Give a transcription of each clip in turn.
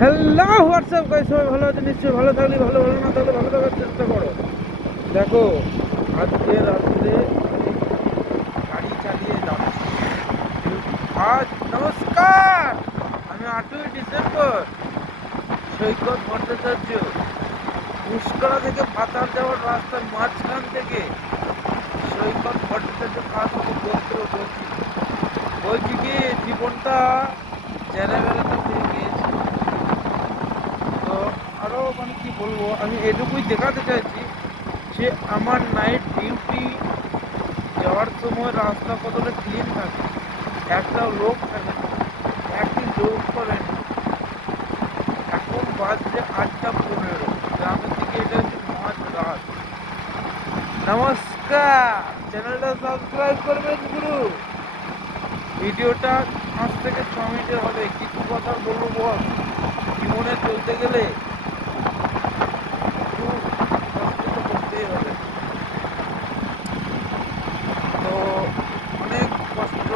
Hello WhatsApp guys, সবাই ভালো আছে নিশ্চয়ই। ভালো থাকলে ভালো, ভালো না থাকলে ভালো থাকার চেষ্টা করো। দেখো, আজকে রাত্রে গাড়ি চালিয়ে যাচ্ছি আজ। নমস্কার, আমি 8ই ডিসেম্বর, সৈকত ভট্টাচার্য। পুষ্করা থেকে পাতার যাওয়ার রাস্তার মাঝখান থেকে সৈকত ভট্টাচার্য কাজকে গোত্র বলছি কি জীবনটা জেনে বেড়াতে হয়ে গিয়েছে। তো আরও মানে কি বলবো, আমি এটুকুই দেখাতে চাইছি যে আমার নাইট ডিউটি যাওয়ার সময় রাস্তা কতটা ক্লিন থাকে, একটা লোক থাকে না, একই লোক করেন। এখন বাজছে 8:15, গ্রামের দিকে এটা হচ্ছে মাঝ রাত। নমস্কার, চ্যানেলটা সাবস্ক্রাইব করবেন গুরু। ভিডিওটা 5 থেকে 6 মিনিটের হবে। কিছু কথা বলবো বল, জীবনে চলতে গেলে একটু কষ্ট তো করতেই হবে। তো অনেক কষ্ট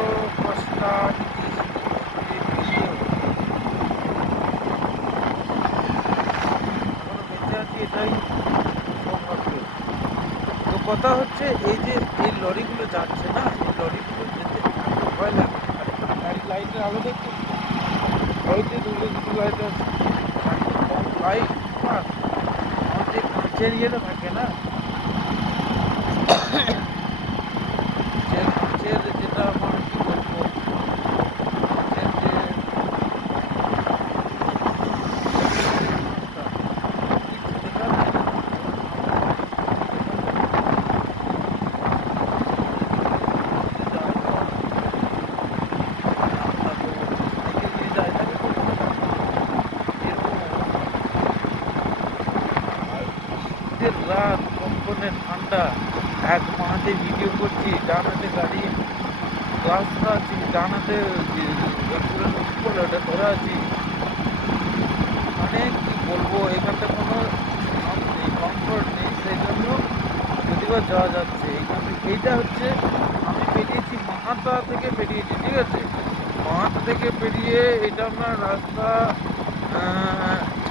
এখনো বেঁচে আছি, এটাই সৌভাগ্য। তো কথা হচ্ছে এই যে এই লরিগুলো যাচ্ছে না, এই লরিগুলো যেতে এত ভয় লাগে। আরেকটা গাড়ি লাইটের আলো দেখতে, ওই যে দূরে দুটো লাইট আছে, লাইট আমার যে কাঁচের ইয়েটা থাকে না, কাঁচের যেটা আমার কি বলবো, কাঁচের যে রাত কম্পনে ঠান্ডা, এক মাহাতে ভিডিও করছি, ডান হাতে গাড়ি গ্লাস আছি, ডান হাতে ওটা ধরা আছি। মানে কি বলবো, এখানটা কোনো কমফোর্ট নেই, সেই জন্য যদি বা যাওয়া যাচ্ছে এইখান থেকে। এইটা হচ্ছে আমি বেরিয়েছি মাহাতা থেকে বেরিয়েছি, ঠিক আছে। মাহাতা থেকে বেরিয়ে এটা আপনার রাস্তা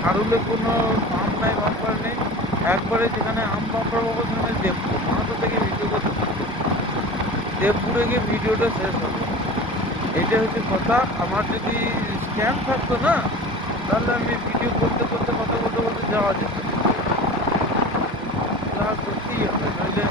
ঝাড়ুলে কোনো পাম্প নাই, বাম্পার নেই, একবারে যেখানে আম বাম্পার পাবো সেখানে দেবপুর। মাহাতা থেকে ভিডিও করতে শুরু, দেবপুরে গিয়ে ভিডিওটা শেষ হবে। এটা হচ্ছে কথা। আমার যদি স্ক্যান থাকতো না, তাহলে আমি ভিডিও করতে করতে কথা বলতে বলতে যাওয়া যেত, যা করতেই হবে, নইলে